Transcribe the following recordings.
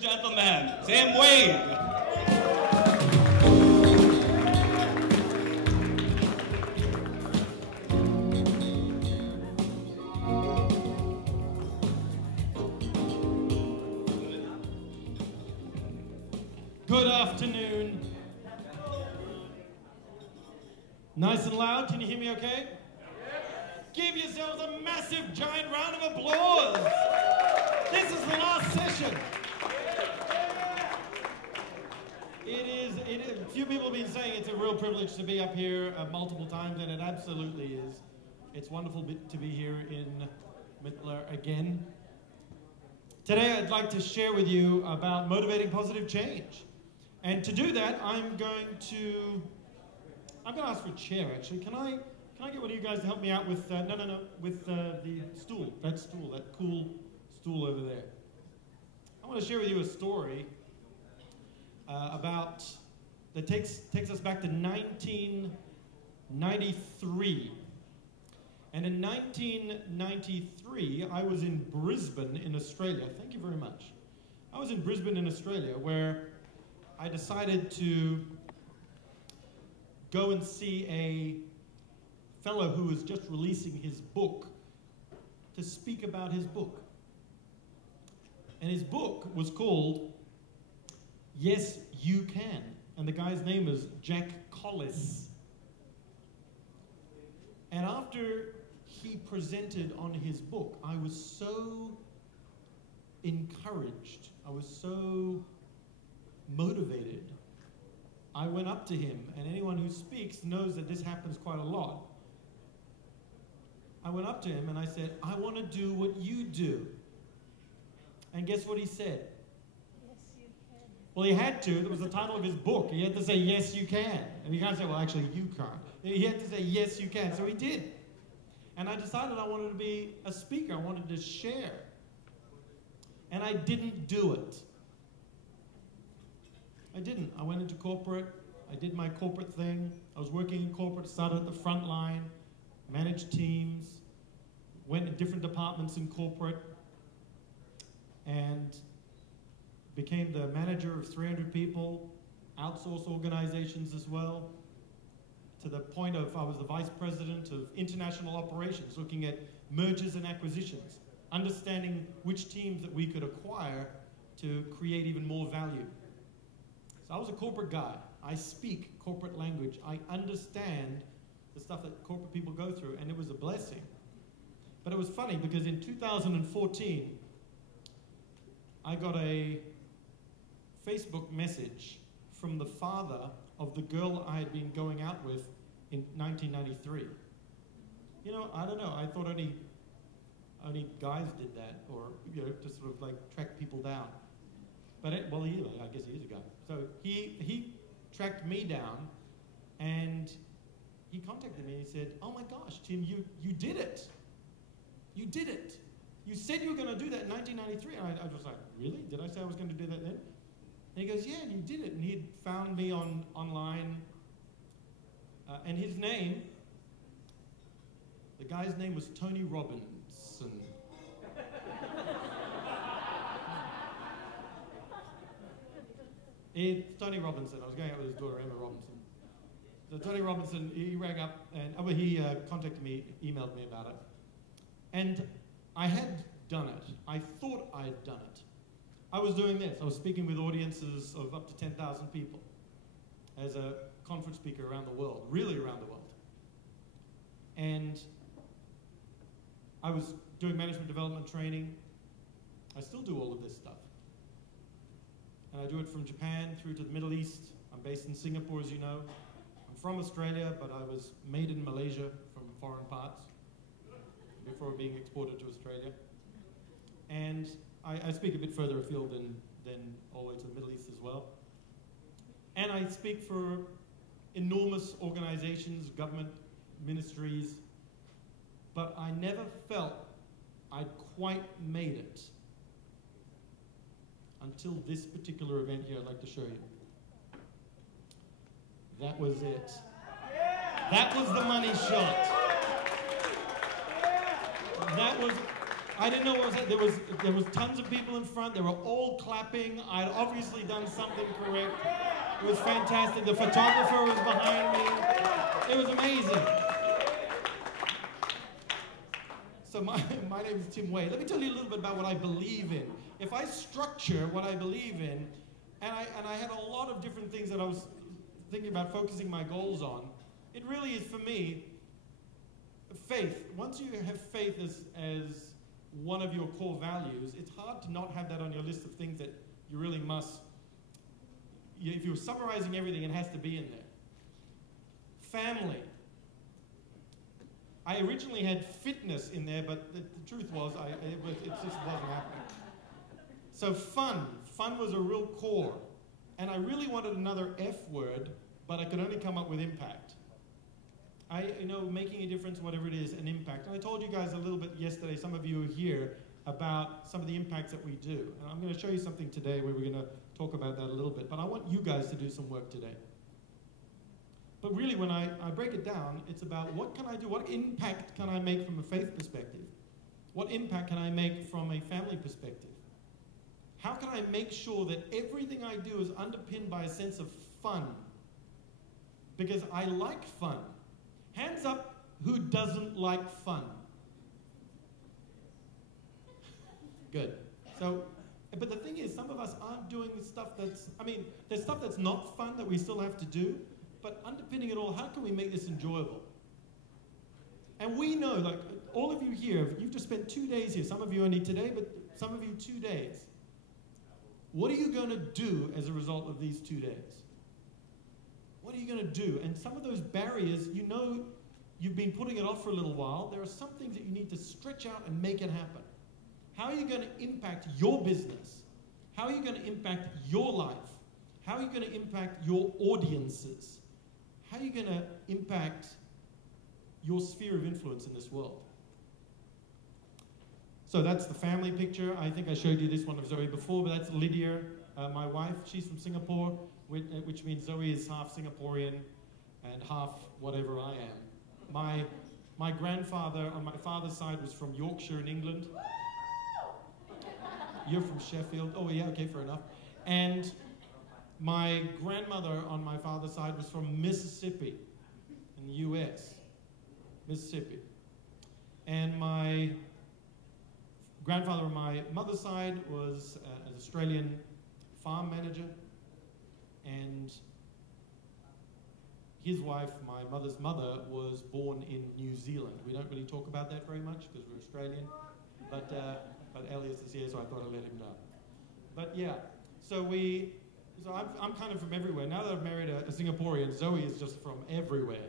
and gentlemen, Tim Wade. Good afternoon. Nice and loud, can you hear me okay? Give yourselves a massive, giant round of applause. This is the last session. A few people have been saying it's a real privilege to be up here multiple times, and it absolutely is. It's wonderful to be here in Mittler again. Today I'd like to share with you about motivating positive change. And to do that, I'm going to ask for a chair, actually. Can I get one of you guys to help me out with, with the stool, that cool stool over there. I want to share with you a story that takes us back to 1993. And in 1993, I was in Brisbane in Australia. Thank you very much. I was in Brisbane in Australia where I decided to go and see a fellow who was just releasing his book to speak about his book. And his book was called Yes, You Can. And the guy's name is Jack Collis. And after he presented on his book, I was so encouraged. I was so motivated. I went up to him, and anyone who speaks knows that this happens quite a lot. I went up to him and I said, I want to do what you do. And guess what he said? Yes, you can. Well, he had to. It was the title of his book. He had to say, yes, you can. And you can't say, well, actually, you can't. He had to say, yes, you can. So he did. And I decided I wanted to be a speaker. I wanted to share. And I didn't do it. I didn't. I went into corporate. I did my corporate thing. I was working in corporate, started at the front line, managed teams, went in different departments in corporate, and became the manager of 300 people, outsourced organizations as well, to the point of I was the vice president of international operations, looking at mergers and acquisitions, understanding which teams that we could acquire to create even more value. So I was a corporate guy. I speak corporate language. I understand the stuff that corporate people go through, and it was a blessing. But it was funny because in 2014, I got a Facebook message from the father of the girl I had been going out with in 1993. You know, I don't know. I thought only guys did that, or to sort of like track people down. But I guess he is a guy. So he tracked me down, and he contacted me and he said, "Oh my gosh, Tim, you did it. You did it. You said you were going to do that in 1993." And I was like, "Really? Did I say I was going to do that then?" And he goes, "Yeah, you did it." And he had found me online, and his name, the guy's name was Tony Robinson. It's Tony Robinson. I was going out with his daughter, Emma Robinson. So Tony Robinson, he rang up and he contacted me, emailed me about it. And I had done it. I thought I had done it. I was doing this. I was speaking with audiences of up to 10,000 people as a conference speaker around the world, really around the world. And I was doing management development training. I still do all of this stuff. And I do it from Japan through to the Middle East. I'm based in Singapore, as you know. I'm from Australia, but I was made in Malaysia from foreign parts before being exported to Australia. And I speak a bit further afield than all the way to the Middle East as well. And I speak for enormous organizations, government ministries, but I never felt I'd quite made it until this particular event here I'd like to show you. That was it. That was the money shot. That was, I didn't know what was that. There was tons of people in front. They were all clapping. I'd obviously done something correct. It was fantastic. The photographer was behind me. It was amazing. So my name is Tim Wade. Let me tell you a little bit about what I believe in. If I structure what I believe in, and I had a lot of different things that I was thinking about focusing my goals on, it really is for me faith. Once you have faith as one of your core values, it's hard to not have that on your list of things that you really must. If you're summarizing everything, it has to be in there. Family. I originally had fitness in there, but the truth was, it just wasn't happening. So fun. Fun was a real core. And I really wanted another F word, but I could only come up with impact. Making a difference, whatever it is, an impact. And I told you guys a little bit yesterday, some of you are here, about some of the impacts that we do. And I'm going to show you something today where we're going to talk about that a little bit. But I want you guys to do some work today. But really, when I break it down, it's about what can I do? What impact can I make from a faith perspective? What impact can I make from a family perspective? How can I make sure that everything I do is underpinned by a sense of fun? Because I like fun. Hands up, who doesn't like fun? Good. So, but the thing is, some of us aren't doing stuff there's stuff that's not fun that we still have to do, but underpinning it all, how can we make this enjoyable? And we know, like, all of you here, you've just spent 2 days here. Some of you only today, but some of you 2 days. What are you going to do as a result of these 2 days? What are you going to do? And some of those barriers, you've been putting it off for a little while. There are some things that you need to stretch out and make it happen. How are you going to impact your business? How are you going to impact your life? How are you going to impact your audiences? How are you going to impact your sphere of influence in this world? So that's the family picture. I think I showed you this one of Zoe before, but that's Lydia, my wife. She's from Singapore, which means Zoe is half Singaporean and half whatever I am. My grandfather on my father's side was from Yorkshire in England. You're from Sheffield. Oh yeah, okay, fair enough. And my grandmother on my father's side was from Mississippi in the US. Mississippi. And my grandfather on my mother's side was an Australian farm manager, and his wife, my mother's mother, was born in New Zealand. We don't really talk about that very much because we're Australian, but Elias is here, so I thought I'd let him know. But yeah, so I'm kind of from everywhere. Now that I've married a Singaporean, Zoe is just from everywhere.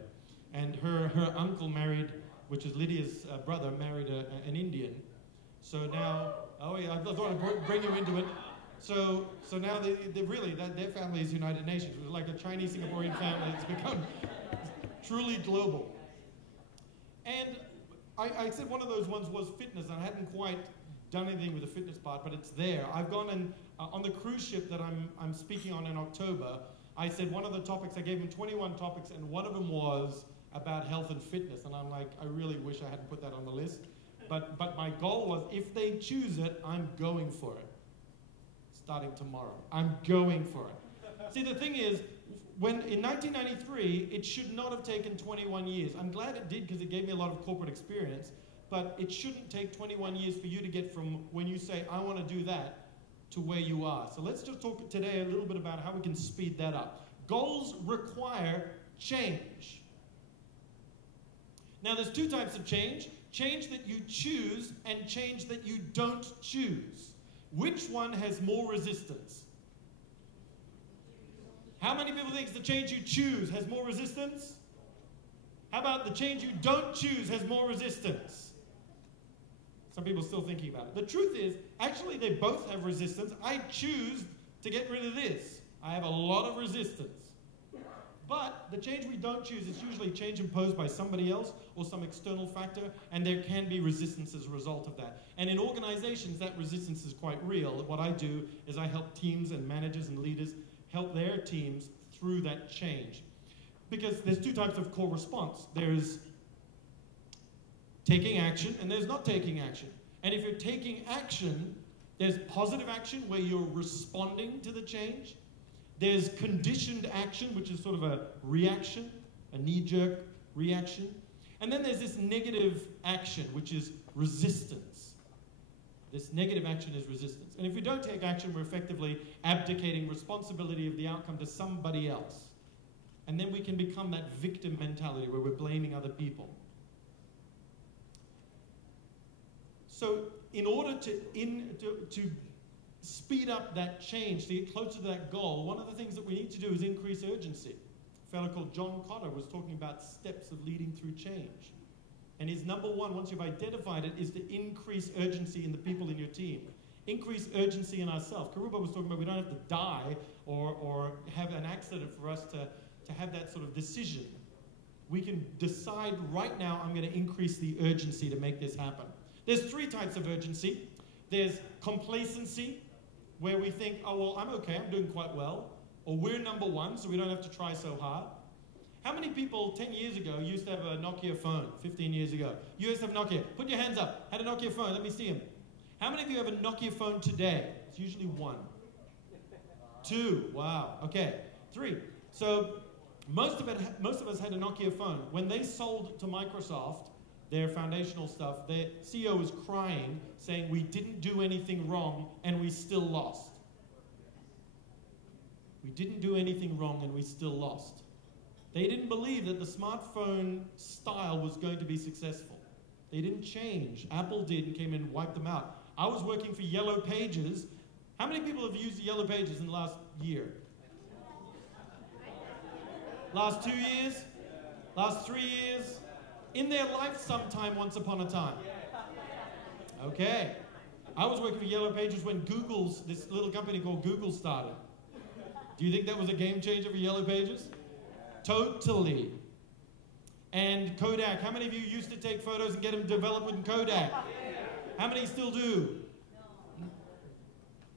And her uncle married, which is Lydia's brother, married an Indian. So now, oh yeah, I thought I'd bring you into it. So now they really, their family is United Nations. It was like a Chinese Singaporean family. It's become truly global. And I said one of those ones was fitness. I hadn't quite done anything with the fitness part, but it's there. I've gone and on the cruise ship that I'm speaking on in October, I said one of the topics, I gave them 21 topics, and one of them was about health and fitness. And I'm like, I really wish I hadn't put that on the list. But my goal was, if they choose it, I'm going for it. Starting tomorrow. I'm going for it. See, the thing is, in 1993, it should not have taken 21 years. I'm glad it did because it gave me a lot of corporate experience, but it shouldn't take 21 years for you to get from when you say, I want to do that, to where you are. So let's just talk today a little bit about how we can speed that up. Goals require change. Now, there's two types of change. Change that you choose and change that you don't choose. Which one has more resistance? How many people think the change you choose has more resistance? How about the change you don't choose has more resistance? Some people are still thinking about it. The truth is, actually, they both have resistance. I choose to get rid of this. I have a lot of resistance. But the change we don't choose is usually change imposed by somebody else or some external factor, and there can be resistance as a result of that. And in organizations, that resistance is quite real. What I do is I help teams and managers and leaders help their teams through that change. Because there's two types of core response. There's taking action and there's not taking action. And if you're taking action, there's positive action where you're responding to the change. There's conditioned action, which is sort of a reaction, a knee-jerk reaction. And then there's this negative action, which is resistance. This negative action is resistance. And if we don't take action, we're effectively abdicating responsibility of the outcome to somebody else. And then we can become that victim mentality where we're blaming other people. So in order to speed up that change, to get closer to that goal, one of the things that we need to do is increase urgency. A fellow called John Cotter was talking about steps of leading through change. And his number one, once you've identified it, is to increase urgency in the people in your team. Increase urgency in ourselves. Karuba was talking about we don't have to die or have an accident for us to have that sort of decision. We can decide right now, I'm going to increase the urgency to make this happen. There's three types of urgency. There's complacency, where we think, oh, well, I'm okay, I'm doing quite well. Or we're number one, so we don't have to try so hard. How many people 10 years ago used to have a Nokia phone, 15 years ago? You used to have Nokia. Put your hands up. Had a Nokia phone. Let me see them. How many of you have a Nokia phone today? It's usually one. Two. Wow. Okay. Three. So most of us had a Nokia phone. When they sold to Microsoft their foundational stuff, their CEO was crying, saying, we didn't do anything wrong and we still lost. We didn't do anything wrong and we still lost. They didn't believe that the smartphone style was going to be successful. They didn't change. Apple did and came in and wiped them out. I was working for Yellow Pages. How many people have used Yellow Pages in the last year? Last 2 years? Last 3 years? In their life sometime once upon a time. Okay. I was working for Yellow Pages when this little company called Google started. Do you think that was a game changer for Yellow Pages? Totally. And Kodak. How many of you used to take photos and get them developed in Kodak? How many still do?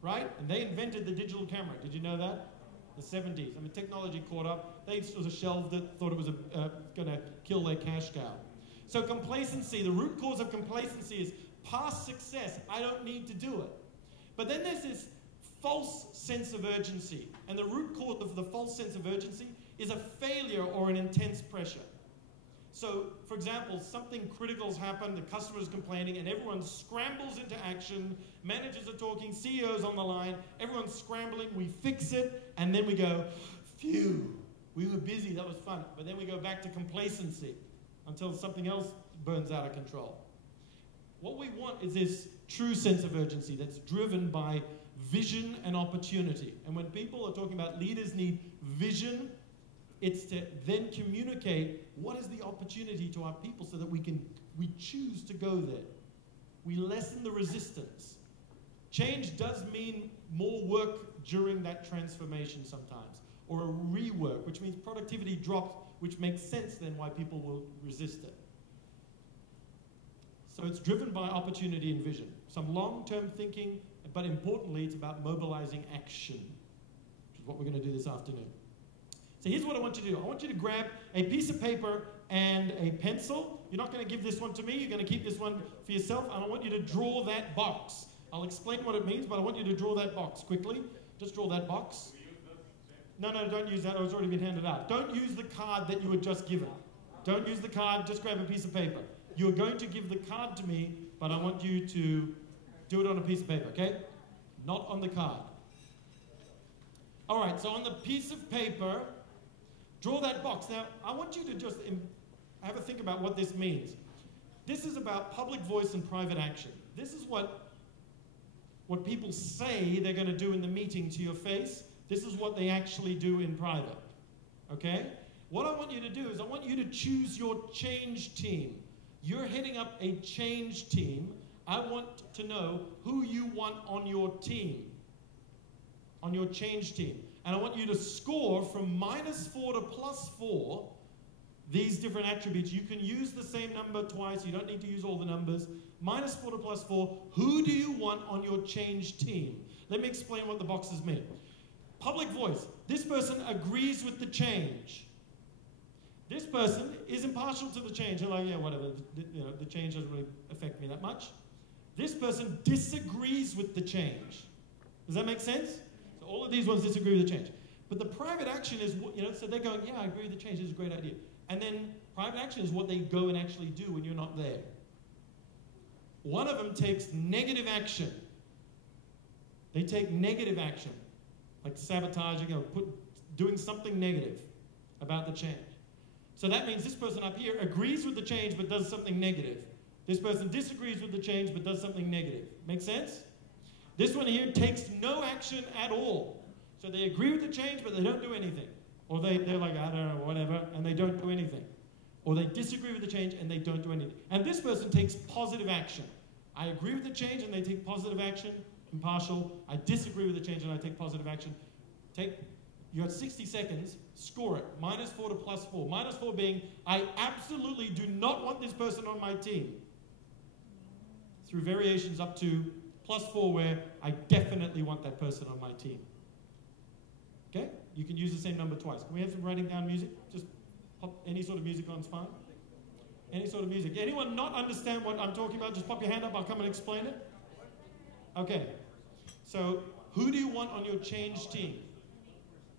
Right? And they invented the digital camera. Did you know that? The 70s. I mean, technology caught up. They sort of shelved it, thought it was going to kill their cash cow. So complacency, the root cause of complacency is past success. I don't need to do it. But then there's this false sense of urgency. And the root cause of the false sense of urgency is a failure or an intense pressure. So, for example, something critical's happened, the customer's complaining, and everyone scrambles into action, managers are talking, CEO's on the line, everyone's scrambling, we fix it, and then we go, phew, we were busy, that was fun. But then we go back to complacency until something else burns out of control. What we want is this true sense of urgency that's driven by vision and opportunity. And when people are talking about leaders need vision, it's to then communicate what is the opportunity to our people so that we choose to go there. We lessen the resistance. Change does mean more work during that transformation sometimes, or a rework, which means productivity drops, which makes sense then why people will resist it. So it's driven by opportunity and vision. Some long-term thinking, but importantly, it's about mobilizing action, which is what we're going to do this afternoon. So here's what I want you to do. I want you to grab a piece of paper and a pencil. You're not going to give this one to me. You're going to keep this one for yourself. And I want you to draw that box. I'll explain what it means, but I want you to draw that box quickly. Just draw that box. No, don't use that. It's already been handed out. Don't use the card that you were just given. Don't use the card. Just grab a piece of paper. You're going to give the card to me, but I want you to do it on a piece of paper, okay? Not on the card. All right, so on the piece of paper, draw that box. Now, I want you to just have a think about what this means. This is about public voice and private action. This is what people say they're going to do in the meeting to your face. This is what they actually do in private, okay? What I want you to do is I want you to choose your change team. You're heading up a change team. I want to know who you want on your team, on your change team. And I want you to score from -4 to +4 these different attributes. You can use the same number twice. You don't need to use all the numbers. -4 to +4. Who do you want on your change team? Let me explain what the boxes mean. Public voice. This person agrees with the change. This person is impartial to the change. They're like, yeah, whatever. The change doesn't really affect me that much. This person disagrees with the change. Does that make sense? So all of these ones disagree with the change. But the private action is, so they're going, yeah, I agree with the change, it's a great idea. And then private action is what they go and actually do when you're not there. One of them takes negative action. They take negative action, like sabotaging or doing something negative about the change. So that means this person up here agrees with the change but does something negative. This person disagrees with the change but does something negative. Make sense? This one here takes no action at all. So they agree with the change but they don't do anything. Or they're like, I don't know, whatever, and they don't do anything. Or they disagree with the change and they don't do anything. And this person takes positive action. I agree with the change and they take positive action. Impartial. I disagree with the change and I take positive action. You got 60 seconds, score it. -4 to +4. -4 being, I absolutely do not want this person on my team. Through variations up to +4 where I definitely want that person on my team. Okay? You can use the same number twice. Can we have some writing down music? Just pop any sort of music on is fine. Any sort of music. Anyone not understand what I'm talking about? Just pop your hand up, I'll come and explain it. Okay. So, who do you want on your change team?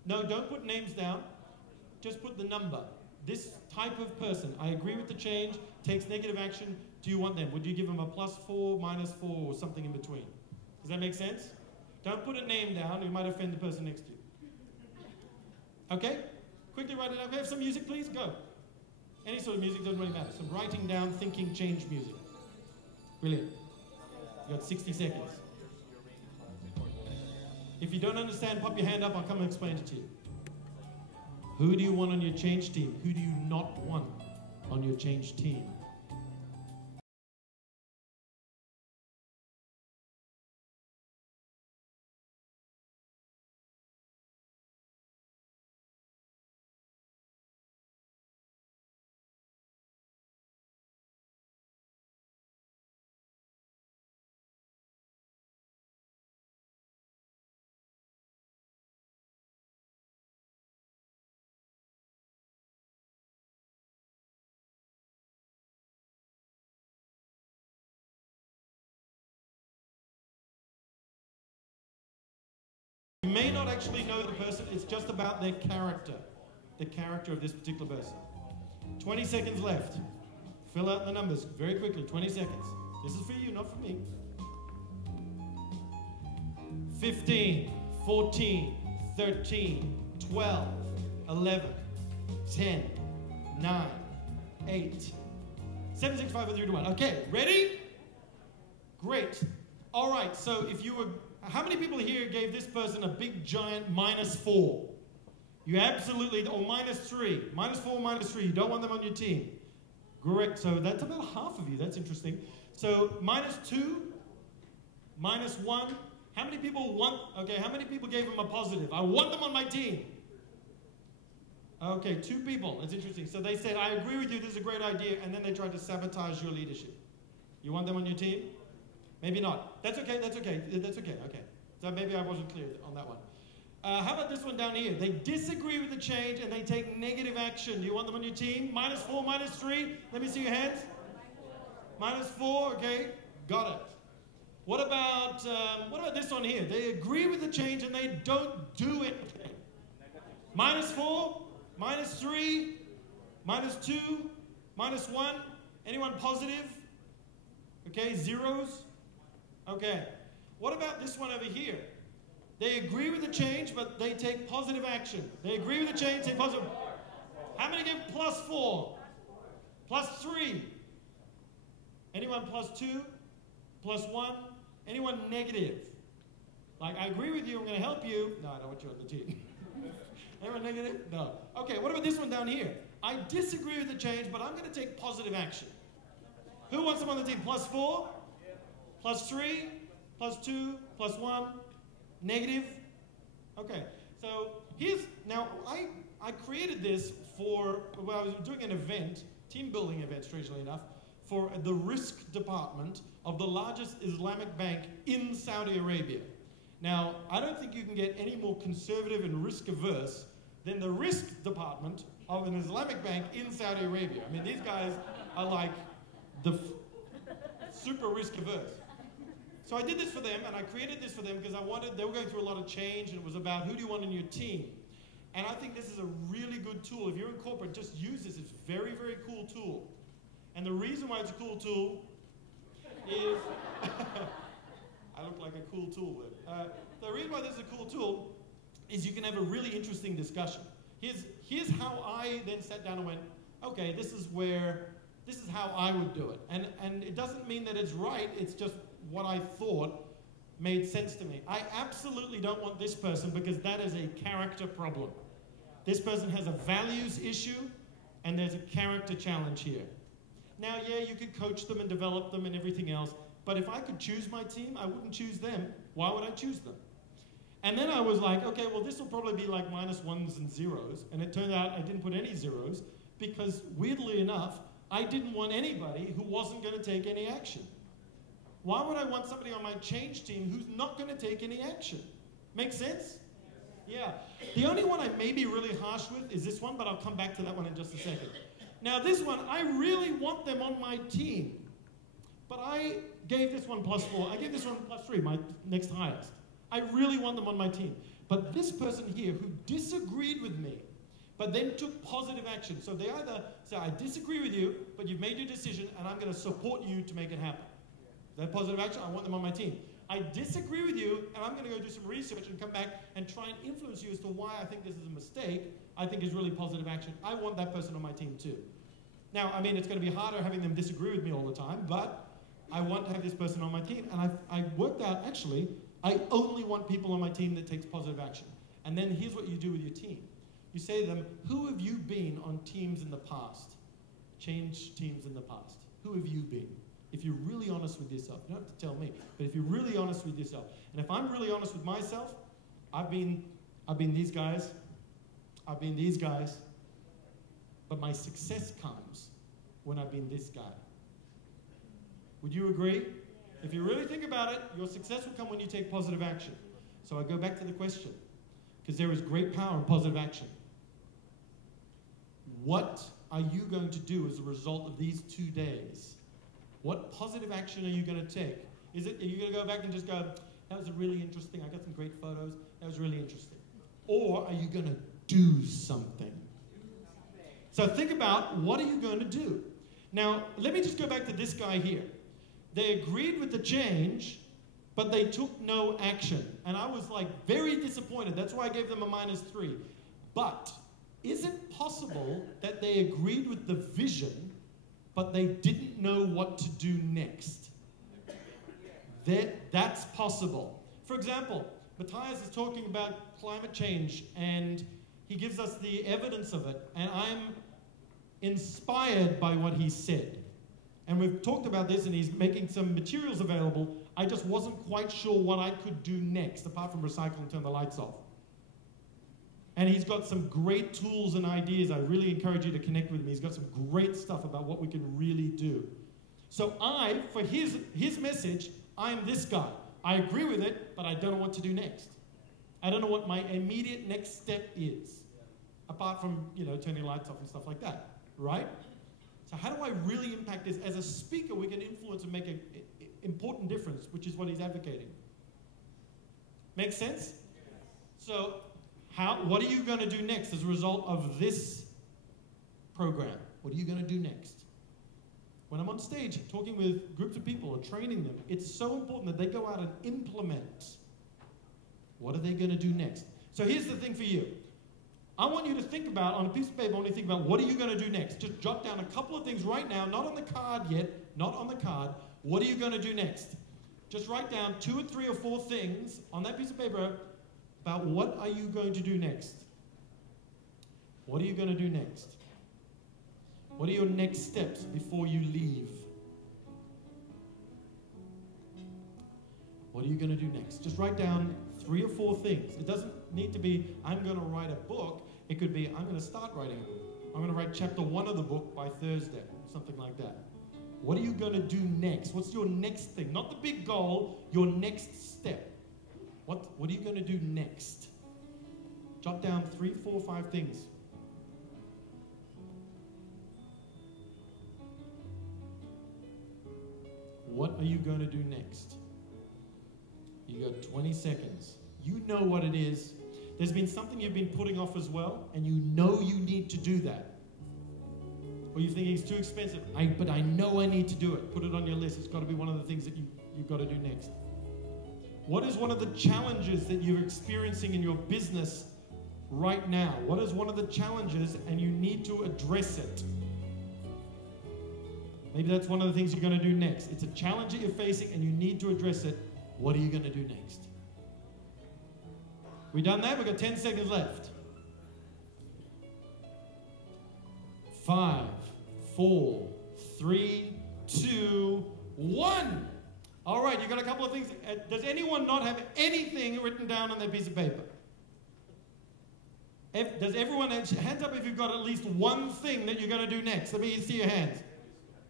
No, don't put names down. Just put the number. This type of person, I agree with the change, takes negative action. Do you want them? Would you give them a +4, -4, or something in between? Does that make sense? Don't put a name down, you might offend the person next to you. Okay? Quickly write it down. Can we have some music, please? Go. Any sort of music, doesn't really matter. Some writing down, thinking, change music. Brilliant. You got 60 seconds. If you don't understand, pop your hand up, I'll come and explain it to you. Who do you want on your change team? Who do you not want on your change team? You may not actually know the person, it's just about their character. The character of this particular person. 20 seconds left. Fill out the numbers very quickly, 20 seconds. This is for you, not for me. 15, 14, 13, 12, 11, 10, 9, 8, 7, 6, 5, 4, 3, 2, 1. Okay, ready? Great. All right, so if you were, how many people here gave this person a big giant -4? You absolutely, or -3. -4, -3. You don't want them on your team. Correct. So that's about half of you. That's interesting. So -2, -1. How many people want, okay, how many people gave them a positive? I want them on my team. Okay, 2 people. That's interesting. So they said, I agree with you, this is a great idea, and then they tried to sabotage your leadership. You want them on your team? Maybe not. That's okay, that's okay. That's okay, okay. So maybe I wasn't clear on that one. How about this one down here? They disagree with the change and they take negative action. Do you want them on your team? -4, -3? Let me see your hands. -4, okay. Got it. What about this one here? They agree with the change and they don't do anything. -4, -3, -2, -1. Anyone positive? Okay, zeros. Okay. What about this one over here? They agree with the change, but they take positive action. They agree with the change, take positive. How many give +4? +3? Anyone +2? +1? Anyone negative? Like, I agree with you, I'm going to help you. No, I don't want you on the team. Anyone negative? No. Okay, what about this one down here? I disagree with the change, but I'm going to take positive action. Who wants them on the team? +4? +3? +2? +1? Negative? Okay, so now I created this for, well, I was doing an event, team building event, strangely enough, for the risk department of the largest Islamic bank in Saudi Arabia. Now, I don't think you can get any more conservative and risk averse than the risk department of an Islamic bank in Saudi Arabia. I mean, these guys are like the super risk averse. So I did this for them, and I created this for them because they were going through a lot of change, and it was about who do you want in your team. And I think this is a really good tool. If you're in corporate, just use this. It's a very, very cool tool. And the reason why it's a cool tool is, I look like a cool tool there. The reason why this is a cool tool is you can have a really interesting discussion. Here's how I then sat down and went, okay, this is how I would do it. And it doesn't mean that it's right, it's just what I thought made sense to me. I absolutely don't want this person because that is a character problem. This person has a values issue and there's a character challenge here. Now, yeah, you could coach them and develop them and everything else, but if I could choose my team, I wouldn't choose them. Why would I choose them? And then I was like, okay, well, this will probably be like -1s and 0s. And it turned out I didn't put any 0s because, weirdly enough, I didn't want anybody who wasn't going to take any action. Why would I want somebody on my change team who's not going to take any action? Make sense? Yeah. The only one I may be really harsh with is this one, but I'll come back to that one in just a second. Now, this one, I really want them on my team. But I gave this one +4. I gave this one +3, my next highest. I really want them on my team. But this person here who disagreed with me, but then took positive action. So they either say, I disagree with you, but you've made your decision, and I'm going to support you to make it happen. That positive action, I want them on my team. I disagree with you, and I'm going to go do some research and come back and try and influence you as to why I think this is a mistake, I think is really positive action. I want that person on my team too. Now, I mean, it's going to be harder having them disagree with me all the time, but I want to have this person on my team. And I worked out, actually, I only want people on my team that takes positive action. And then here's what you do with your team. You say to them, who have you been on teams in the past? Change teams in the past. Who have you been? If you're really honest with yourself, you don't have to tell me, but if you're really honest with yourself, and if I'm really honest with myself, I've been these guys, I've been these guys, but my success comes when I've been this guy. Would you agree? If you really think about it, your success will come when you take positive action. So I go back to the question, because there is great power in positive action. What are you going to do as a result of these 2 days? What positive action are you going to take? Are you going to go back and just go, that was really interesting, I got some great photos, that was really interesting? Or are you going to do something? So think about, what are you going to do? Now, let me just go back to this guy here. They agreed with the change, but they took no action. And I was like very disappointed. That's why I gave them a -3. But is it possible that they agreed with the vision, but they didn't know what to do next? That's possible. For example, Matthias is talking about climate change, and he gives us the evidence of it, and I'm inspired by what he said. And we've talked about this, and he's making some materials available. I just wasn't quite sure what I could do next, apart from recycle and turn the lights off. And he's got some great tools and ideas. I really encourage you to connect with him. He's got some great stuff about what we can really do. So for his message, I'm this guy. I agree with it, but I don't know what to do next. I don't know what my immediate next step is, apart from, turning lights off and stuff like that, right? So how do I really impact this? As a speaker, we can influence and make an important difference, which is what he's advocating. Make sense? So what are you going to do next as a result of this program? What are you going to do next? When I'm on stage talking with groups of people or training them, it's so important that they go out and implement. What are they going to do next? So here's the thing for you. I want you to think about, on a piece of paper, I want you to think about, what are you going to do next? Just jot down a couple of things right now, not on the card yet, not on the card. What are you going to do next? Just write down 2 or 3 or 4 things on that piece of paper about what are you going to do next. What are you going to do next? What are your next steps before you leave? What are you going to do next? Just write down 3 or 4 things. It doesn't need to be, I'm going to write a book. It could be, I'm going to start writing a book. I'm going to write chapter 1 of the book by Thursday, something like that. What are you going to do next? What's your next thing? Not the big goal, your next step. What are you going to do next? Jot down 3, 4, 5 things. What are you going to do next? You got 20 seconds. You know what it is. There's been something you've been putting off as well, and you know you need to do that. Or you think it's too expensive. But I know I need to do it. Put it on your list. It's got to be one of the things that you've got to do next. What is one of the challenges that you're experiencing in your business right now? What is one of the challenges and you need to address it? Maybe that's one of the things you're going to do next. It's a challenge that you're facing and you need to address it. What are you going to do next? We done that? We've got 10 seconds left. 5, 4, 3, 2, 1. All right, you got a couple of things. Does anyone not have anything written down on their piece of paper? Does everyone, hands up if you've got at least one thing that you're going to do next. Let me see your hands.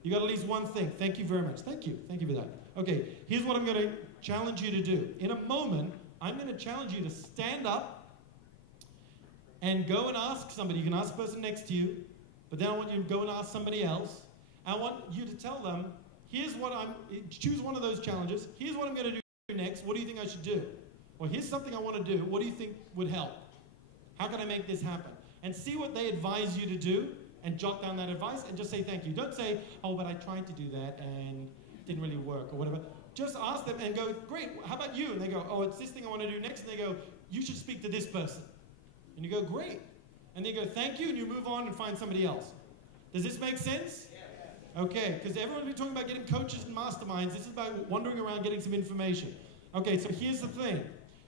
You got at least one thing. Thank you very much. Thank you. Thank you for that. Okay, here's what I'm going to challenge you to do. In a moment, I'm going to challenge you to stand up and go and ask somebody. You can ask the person next to you, but then I want you to go and ask somebody else. I want you to tell them, choose one of those challenges. Here's what I'm going to do next. What do you think I should do? Or here's something I want to do. What do you think would help? How can I make this happen? And see what they advise you to do and jot down that advice and just say thank you. Don't say, oh, but I tried to do that and it didn't really work or whatever. Just ask them and go, great, how about you? And they go, oh, it's this thing I want to do next. And they go, you should speak to this person. And you go, great. And they go, thank you, and you move on and find somebody else. Does this make sense? Okay, because everyone's been talking about getting coaches and masterminds. This is about wandering around getting some information. Okay, so here's the thing.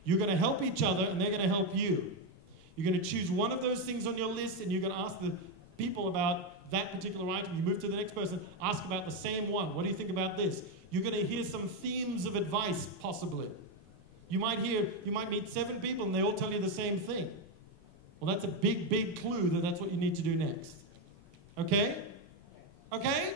You're going to help each other, and they're going to help you. You're going to choose one of those things on your list, and you're going to ask the people about that particular item. You move to the next person, ask about the same one. What do you think about this? You're going to hear some themes of advice, possibly. You might meet 7 people, and they all tell you the same thing. Well, that's a big, big clue that that's what you need to do next. Okay? Okay?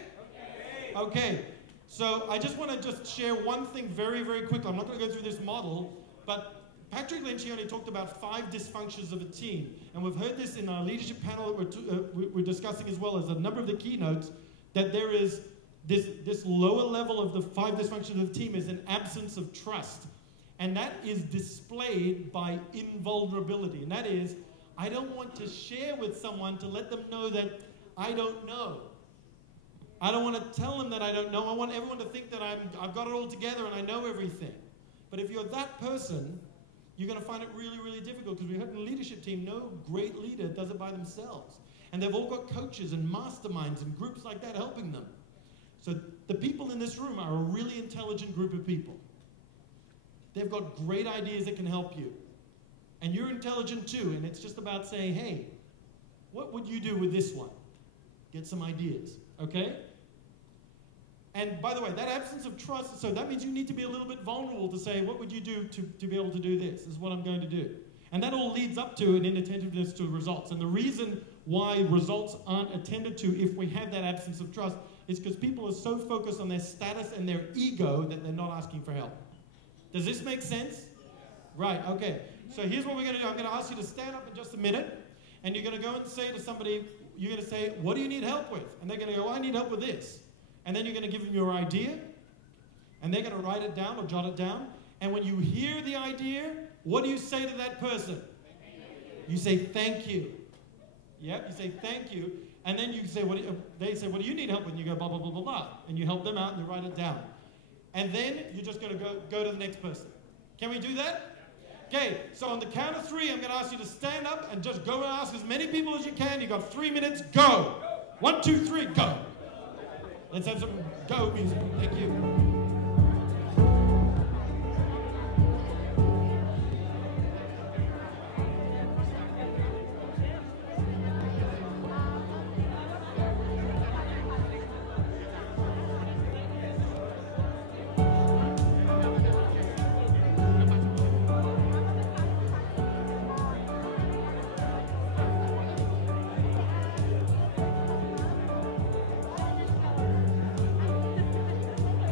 Okay. So I just want to share one thing very, very quickly. I'm not going to go through this model, but Patrick Lencioni talked about 5 dysfunctions of a team. And we've heard this in our leadership panel that we're discussing, as well as a number of the keynotes, that there is this lower level of the 5 dysfunctions of the team is an absence of trust. And that is displayed by invulnerability. And that is, I don't want to share with someone to let them know that I don't know. I don't want to tell them that I don't know. I want everyone to think that I've got it all together and I know everything. But if you're that person, you're going to find it really, really difficult, because we heard in the leadership team, no great leader does it by themselves. And they've all got coaches and masterminds and groups like that helping them. So the people in this room are a really intelligent group of people. They've got great ideas that can help you. And you're intelligent too, and it's just about saying, hey, what would you do with this one? Get some ideas, okay? And by the way, that absence of trust, so that means you need to be a little bit vulnerable to say, what would you do to be able to do this? This is what I'm going to do. And that all leads up to an inattentiveness to results. And the reason why results aren't attended to if we have that absence of trust is because people are so focused on their status and their ego that they're not asking for help. Does this make sense? Right, okay. So here's what we're going to do. I'm going to ask you to stand up in just a minute, and you're going to go and say to somebody, you're going to say, what do you need help with? And they're going to go, I need help with this. And then you're going to give them your idea, and they're going to write it down or jot it down. And when you hear the idea, what do you say to that person? You say, thank you. Yep, you say, thank you. And then you say, they say, what do you need help with? And you go, blah, blah, blah, blah, blah. And you help them out, and you write it down. And then you're just going to go to the next person. Can we do that? Okay, so on the count of 3, I'm going to ask you to stand up and just go and ask as many people as you can. You've got 3 minutes, go. 1, 2, 3, go. Let's have some go music. Thank you.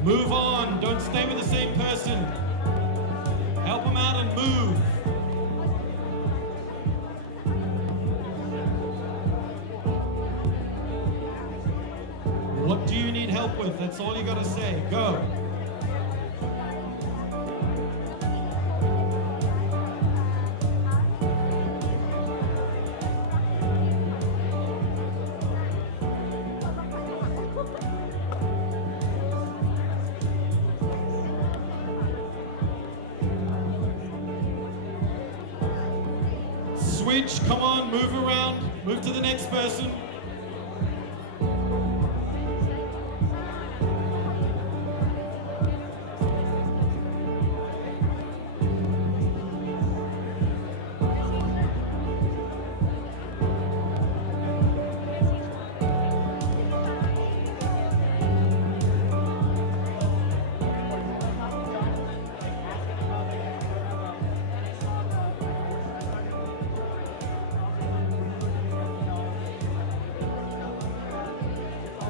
Move on. Don't stay with the same person. Help them out and move. What do you need help with? That's all you got to say. Go. switch. Come on, move around. Move to the next person.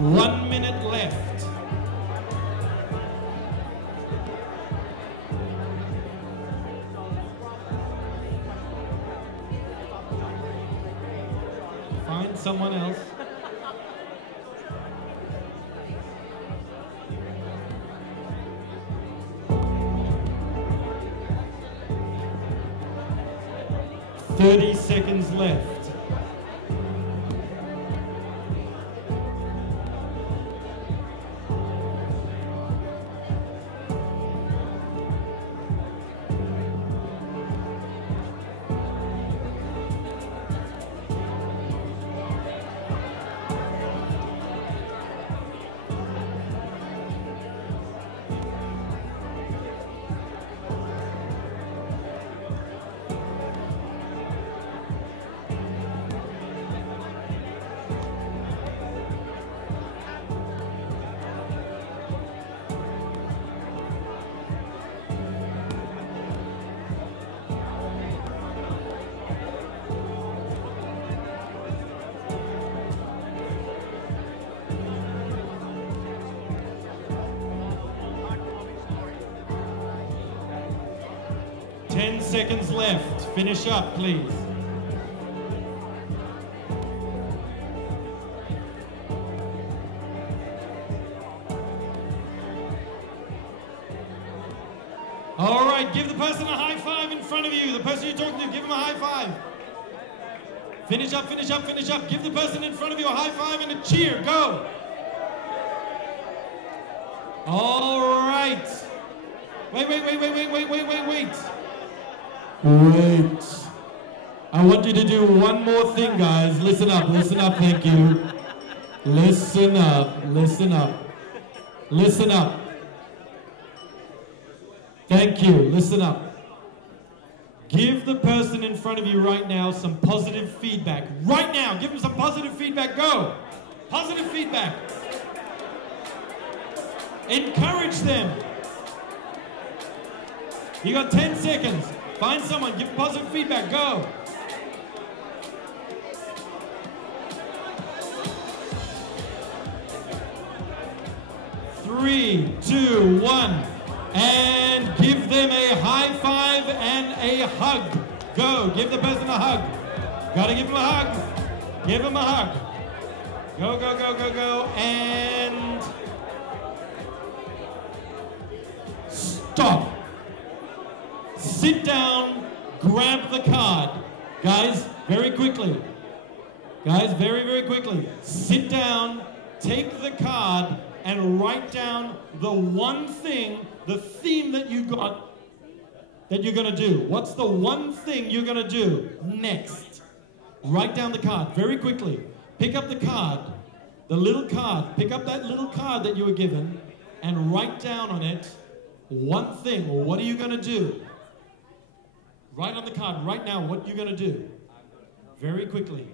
One minute left. Find someone else. Thirty seconds left. Seconds left. Finish up, please. All right, give the person a high five in front of you. The person you're talking to, give them a high five. Finish up, finish up, finish up. Give the person in front of you a high five and a cheer. Go. All right. Wait. Wait. I want you to do one more thing, guys. Listen up, thank you. Listen up. Thank you, listen up. Give the person in front of you right now some positive feedback. Right now, give them some positive feedback, go. Positive feedback. Encourage them. You got 10 seconds. Find someone, give positive feedback, go. Three, two, one, and give them a high five and a hug. Go, give the person a hug. Gotta give them a hug. Give them a hug. Go, and stop. Sit down, grab the card. Guys, very quickly. Guys, very quickly. Sit down, take the card, and write down the one thing, the theme that you got that you're gonna do. What's the one thing you're gonna do next? Write down the card, very quickly. Pick up the card, the little card. Pick up that little card that you were given and write down on it one thing. What are you gonna do? Write on the card right now what you're going to do. Very quickly.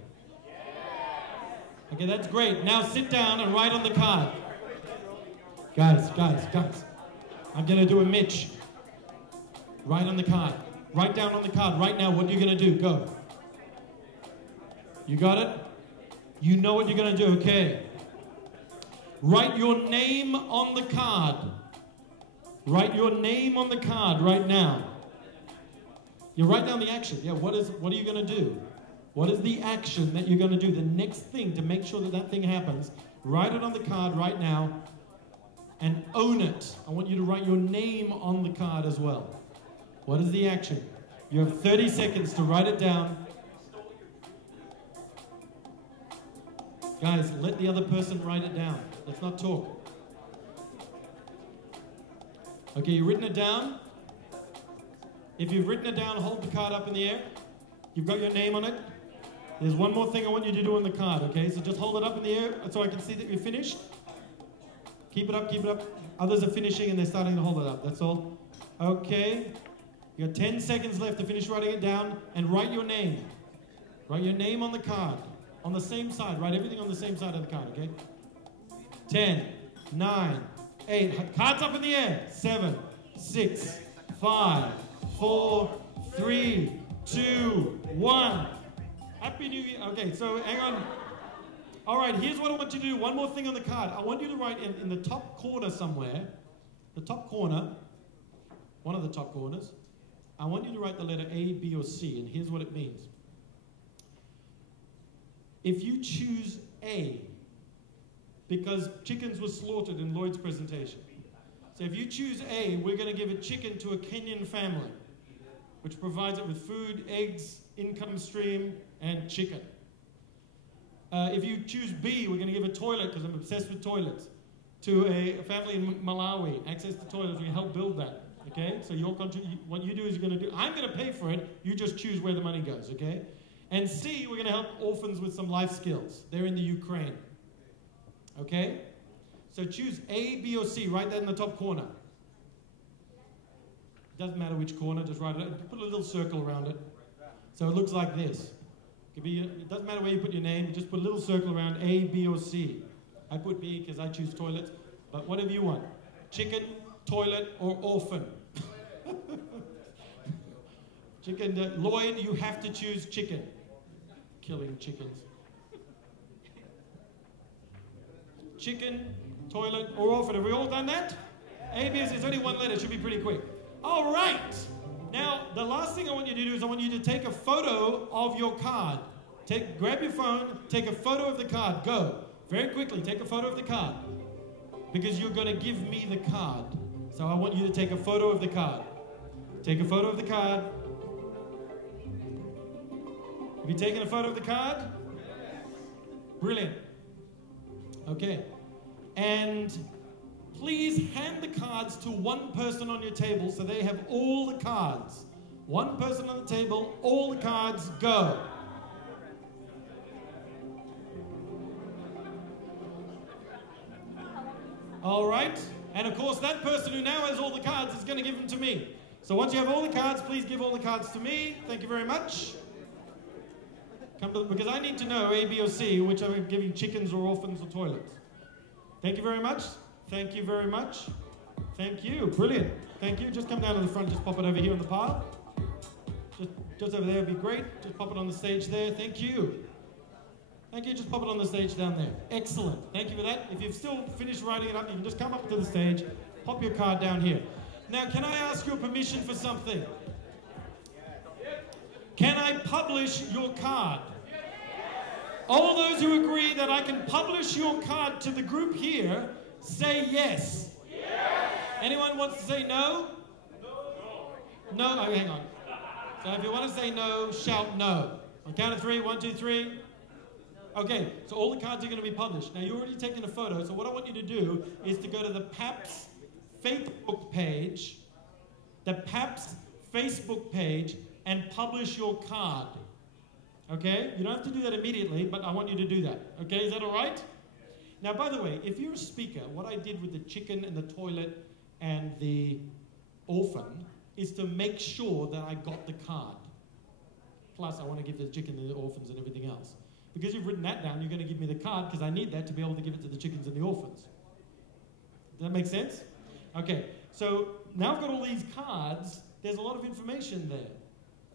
Okay, that's great. Now sit down and write on the card. Guys. I'm going to do a Mitch. Write on the card. Write down on the card right now what you're going to do. Go. You got it? You know what you're going to do, okay. Write your name on the card. Write your name on the card right now. You write down the action. Yeah, what are you going to do? What is the action that you're going to do? The next thing to make sure that that thing happens. Write it on the card right now and own it. I want you to write your name on the card as well. What is the action? You have 30 seconds to write it down. Guys, let the other person write it down. Let's not talk. Okay, you've written it down? If you've written it down, hold the card up in the air. You've got your name on it. There's one more thing I want you to do on the card, okay? So just hold it up in the air so I can see that you're finished. Keep it up, keep it up. Others are finishing and they're starting to hold it up, that's all. Okay. You got 10 seconds left to finish writing it down and write your name. Write your name on the card. On the same side. Write everything on the same side of the card, okay? 10, 9, 8. Cards up in the air. 7, 6, 5, 4, 3, 2, 1. Happy New Year. Okay, so hang on. All right, here's what I want you to do. One more thing on the card. I want you to write in the top corner somewhere, the top corner, one of the top corners, I want you to write the letter A, B, or C, and here's what it means. If you choose A, because chickens were slaughtered in Lloyd's presentation, so if you choose A, we're going to give a chicken to a Kenyan family, which provides it with food, eggs, income stream, and chicken. If you choose B, we're going to give a toilet, because I'm obsessed with toilets, to a family in Malawi. Access to toilets, we help build that. Okay, so what you do is you're going to do, I'm going to pay for it, you just choose where the money goes, okay? And C, we're going to help orphans with some life skills. They're in the Ukraine. Okay? So choose A, B, or C, write that in the top corner. Doesn't matter which corner, just write it, put a little circle around it. So it looks like this. It doesn't matter where you put your name, just put a little circle around A, B, or C. I put B because I choose toilets, but whatever you want. Chicken, toilet, or orphan. Chicken, Lloyd, you have to choose chicken. Killing chickens. Chicken, toilet, or orphan. Have we all done that? A, B, C. It's only one letter. It should be pretty quick. All right. Now, the last thing I want you to do is I want you to take a photo of your card. Grab your phone, take a photo of the card. Go. Very quickly, take a photo of the card. Because you're going to give me the card. So I want you to take a photo of the card. Take a photo of the card. Have you taken a photo of the card? Brilliant. Okay. And please hand the cards to one person on your table so they have all the cards. One person on the table, all the cards, go. All right. And of course, that person who now has all the cards is going to give them to me. So once you have all the cards, please give all the cards to me. Thank you very much. Because I need to know A, B, or C, which I'm giving chickens or orphans or toilets. Thank you very much. Thank you very much. Thank you. Brilliant. Thank you. Just come down to the front. Just pop it over here on the pile. Just over there would be great. Just pop it on the stage there. Thank you. Thank you. Just pop it on the stage down there. Excellent. Thank you for that. If you've still finished writing it up, you can just come up to the stage, pop your card down here. Now, can I ask your permission for something? Can I publish your card? All those who agree that I can publish your card to the group here, say yes. Anyone wants to say no? No? Oh, hang on. So if you want to say no, shout no. On count of 3, 1, 2, 3. Okay, so all the cards are going to be published. Now, you've already taken a photo, so what I want you to do is to go to the PAPS Facebook page, and publish your card. Okay? You don't have to do that immediately, but I want you to do that. Okay? Is that all right? Now, by the way, if you're a speaker, what I did with the chicken and the toilet and the orphan is to make sure that I got the card. Plus, I want to give the chicken and the orphans and everything else. Because you've written that down, you're going to give me the card because I need that to be able to give it to the chickens and the orphans. Does that make sense? Okay, so now I've got all these cards. There's a lot of information there.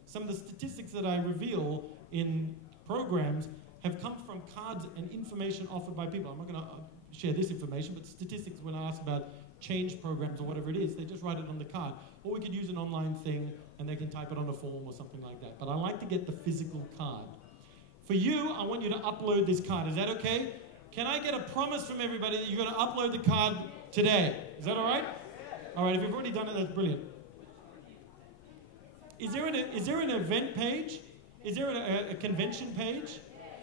Some of the statistics that I reveal in programs have come from cards and information offered by people. I'm not going to share this information, but statistics, when I ask about change programs or whatever it is, they just write it on the card. Or we could use an online thing and they can type it on a form or something like that. But I like to get the physical card. For you, I want you to upload this card. Is that okay? Can I get a promise from everybody that you're going to upload the card today? Is that all right? All right, if you've already done it, that's brilliant. Is there an event page? Is there a convention page?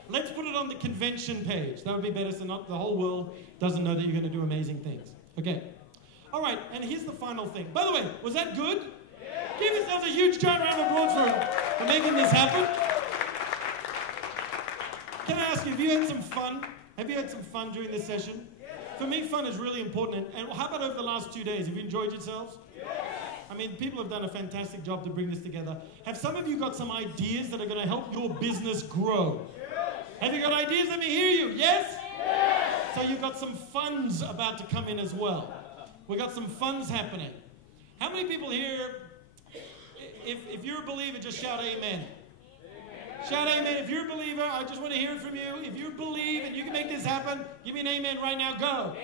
Let's put it on the convention page. That would be better so not the whole world doesn't know that you're going to do amazing things. Okay. All right, and here's the final thing. By the way, was that good? Yeah. Give yourselves a huge giant round of applause for making this happen. ask you, have you had some fun? Have you had some fun during this session? For me, fun is really important. And how about over the last 2 days? Have you enjoyed yourselves? I mean, people have done a fantastic job to bring this together. Have some of you got some ideas that are going to help your business grow? Have you got ideas? Let me hear you. Yes? So you've got some funds about to come in as well. We've got some funds happening. How many people here, if you're a believer, just shout amen. Shout amen. If you're a believer, I just want to hear it from you. If you believe and you can make this happen, give me an amen right now. Go.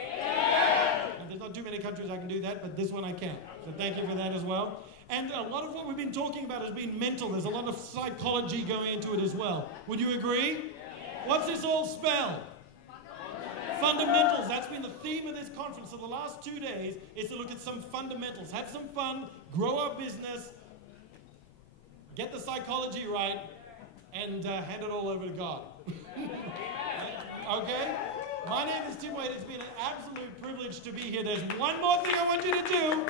And there's not too many countries I can do that, but this one I can. So thank you for that as well. And a lot of what we've been talking about has been mental. There's a lot of psychology going into it as well. Would you agree? What's this all spell? Fundamentals. That's been the theme of this conference for the last 2 days, is to look at some fundamentals. Have some fun, grow our business, get the psychology right, and hand it all over to God. Okay? My name is Tim Wade. It's been an absolute privilege to be here. There's one more thing I want you to do.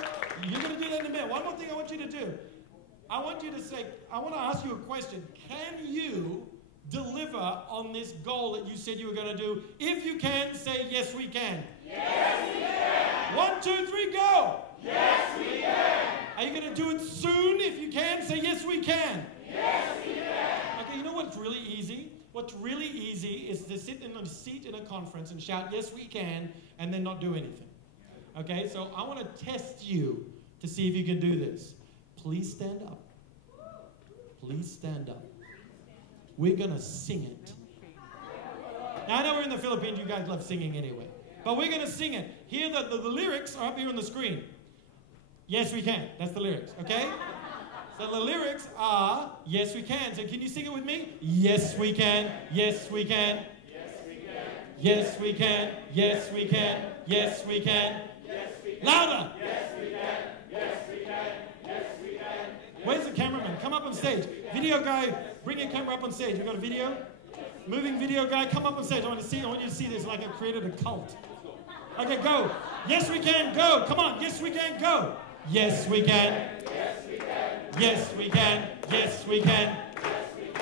You're going to do that in a minute. One more thing I want you to do. I want to ask you a question. Can you deliver on this goal that you said you were going to do? If you can, say, yes, we can. Yes, we can. 1, 2, 3, go. Yes, we can. Are you going to do it soon? If you can, say, yes, we can. Yes, we can. Okay, you know what's really easy? What's really easy is to sit in a seat in a conference and shout, yes, we can, and then not do anything. Okay, so I want to test you to see if you can do this. Please stand up. Please stand up. We're going to sing it. Now, I know we're in the Philippines. You guys love singing anyway. But we're going to sing it. Here, the lyrics are up here on the screen. Yes, we can. That's the lyrics, okay? So the lyrics are, yes, we can. So can you sing it with me? Yes, we can. Yes, we can. Yes, we can. Yes, we can. Yes, we can. Yes, we can. Yes, we can. Louder. Yes, we can. Yes, we can. Yes, we can. Where's the cameraman? Come up on stage. Video guy, bring your camera up on stage. We got a video? Moving video guy, come up on stage. I want you to see this like I created a cult. Okay, go. Yes, we can. Go. Come on. Yes, we can. Go. Yes, we can. Yes, we can. Yes, we can. Yes, we can. Yes, we can.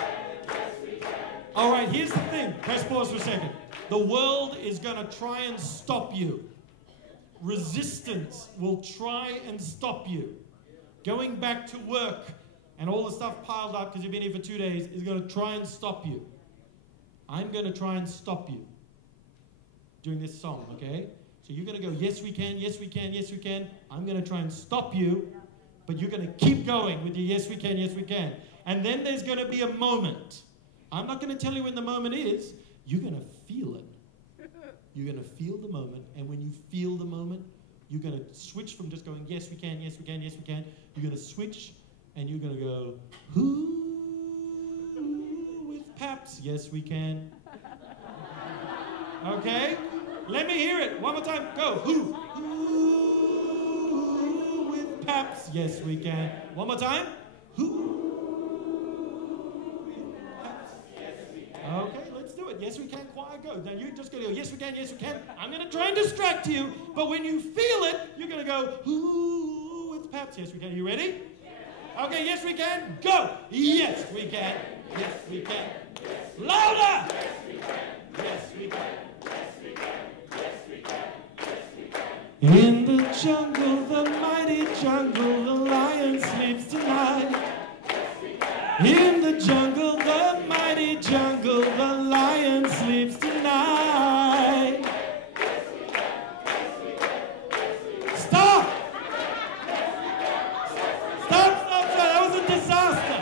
Yes, we can. All right, here's the thing. Press pause for a second. The world is going to try and stop you. Resistance will try and stop you. Going back to work and all the stuff piled up because you've been here for 2 days is going to try and stop you. I'm going to try and stop you during this song, okay? So you're going to go, yes, we can, yes, we can, yes, we can. I'm going to try and stop you, but you're going to keep going with your yes, we can, yes, we can. And then there's going to be a moment. I'm not going to tell you when the moment is. You're going to feel it. You're going to feel the moment, and when you feel the moment, you're going to switch from just going, yes, we can, yes, we can, yes, we can. You're going to switch, and you're going to go, who with Paps? Yes, we can. Okay? Let me hear it. One more time. Go. Who with Paps? Yes, we can. One more time. Who with Paps? Yes, we can. Okay, let's do it. Yes, we can. Choir, go. Now you're just going to go, yes, we can, yes, we can. I'm going to try and distract you, but when you feel it, you're going to go, who with Paps? Yes, we can. You ready? Okay, yes, we can. Go. Yes, we can. Yes, we can. Louder. Yes, we can. Yes, we can. Yes, we can. Yes, we can. Yes, we can. In the jungle, the mighty jungle, the lion sleeps tonight. In the jungle, the mighty jungle, the lion sleeps tonight. Stop! Stop, stop, stop. That was a disaster.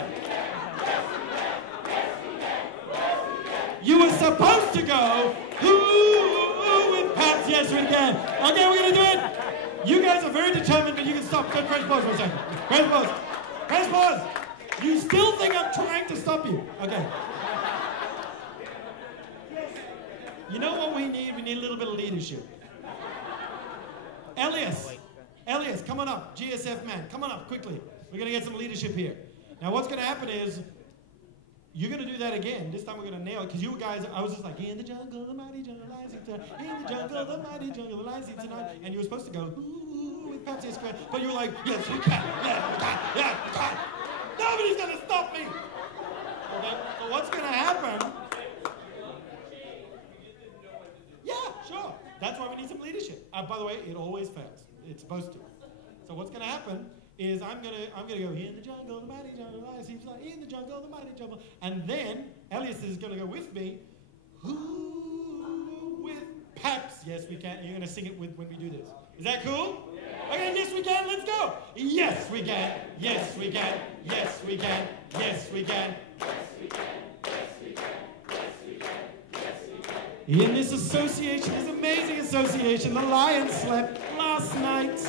You were supposed to go, ooh, with Paps, yes, we can. Okay, we're going to do it. You guys are very determined, but you can stop. Go press pause for a second. Press pause. Press pause. You still think I'm trying to stop you. Okay. You know what we need? We need a little bit of leadership. Elias, come on up. GSF man, come on up quickly. We're going to get some leadership here. Now what's going to happen is, you're going to do that again. This time we're going to nail it. Because you guys, I was just like, in the jungle, the mighty jungle, the lion sleeps tonight. In the jungle, the mighty jungle, the lion sleeps tonight. And you were supposed to go, ooh, with Pepsi Square. But you were like, yes, we can. Yes, we can. Yes, we can. Nobody's going to stop me. Okay? So what's going to happen leadership. By the way, it always fails. It's supposed to. So what's going to happen is I'm gonna go in the jungle, the mighty jungle. Elias, he's like in the jungle, the mighty jungle, and then Elias is going to go with me. With Paps. Yes, we can. You're going to sing it when we do this. Is that cool? Yeah. Okay, yes we can. Let's go. Yes we can. Yes we can. Yes we can. Yes we can. Yes we can. Yes we can. Yes we can. Yes we can. In this association, this amazing association, the Lions slept last night.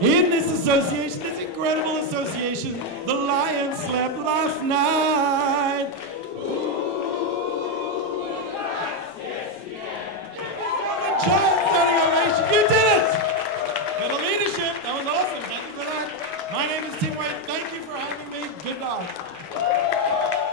In this association, this incredible association, the Lions slept last night. Giant standing ovation. You did it! For the leadership, that was awesome. Thank you for that. My name is Tim Wade. Thank you for having me. Good night.